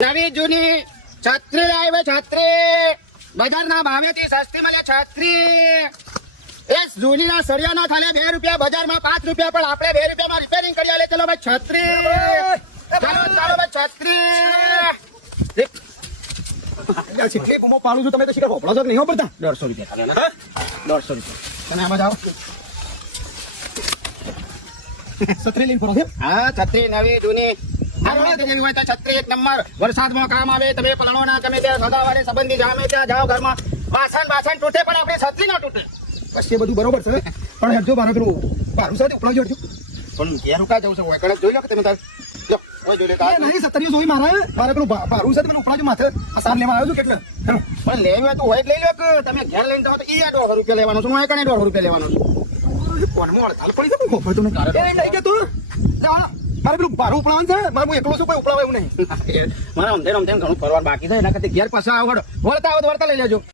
નવી જૂની છત્રી લાવી છત્રી બજારના ભાવેથી સસ્તી મળે છત્રી. એ જૂનીના સળિયાના થાને 2 રૂપિયા, બજારમાં 5 રૂપિયા, પણ આપણે 2 રૂપિયામાં રિપેરિંગ કરી આલે. ચલો ભાઈ છત્રી, ચાલો ચાલો ભાઈ છત્રી. કેટલી ગુમો પાડું છું, તમે તો શીખર ભોપળો છો કે નહીં પડતા. 150 રૂપિયા ખાલી. 150 રૂપિયા. તમે આમાં જાઓ. છત્રી લઈને ફરો છે. હા, છત્રી નવી જૂની જેવી હોય તો છત્રી એક નંબર. વરસાદમાં કામ આવે. તમે પલણો ના ગમે ત્યાં સદાવાળે સંબંધી જામે ત્યાં જાઓ ઘરમાં. વાસણ તૂટે પણ આપણે છત્રી ના તૂટે. બસ એ બધું બરોબર છે, પણ હેડજો મારે પેલું પારું છે ઉપડાવજો હેડજો. પણ ઘેર ઉકા જવું છે હોય કડક જોઈ લો કે તમે તાર જો ઓય જોઈ લે તાર. નહીં સત્તરીઓ જોઈ મારે પેલું પારું છે, પેલું ઉપડાવજો માથે. આ સાર લેવા આવ્યો છું કેટલા પણ લેવી હોય તો હોય લઈ લો કે તમે ઘેર લઈને જાઓ તો ઈ 150 રૂપિયા લેવાનો છું, હું કને 150 રૂપિયા લેવાનો છું. કોણ મોળ થાલ પડી જાય ખોફર તો લઈ ગયા તું. મારે પેલું પારું ઉપડાવવાનું છે, મારે હું એકલો છું, કોઈ ઉપડાવે એવું નહીં. મારા અમથે ઘણું ફરવાનું બાકી છે, એના કરતા ઘેર પાછા આવડો વળતા આવો તો વળતા લઈ લેજો.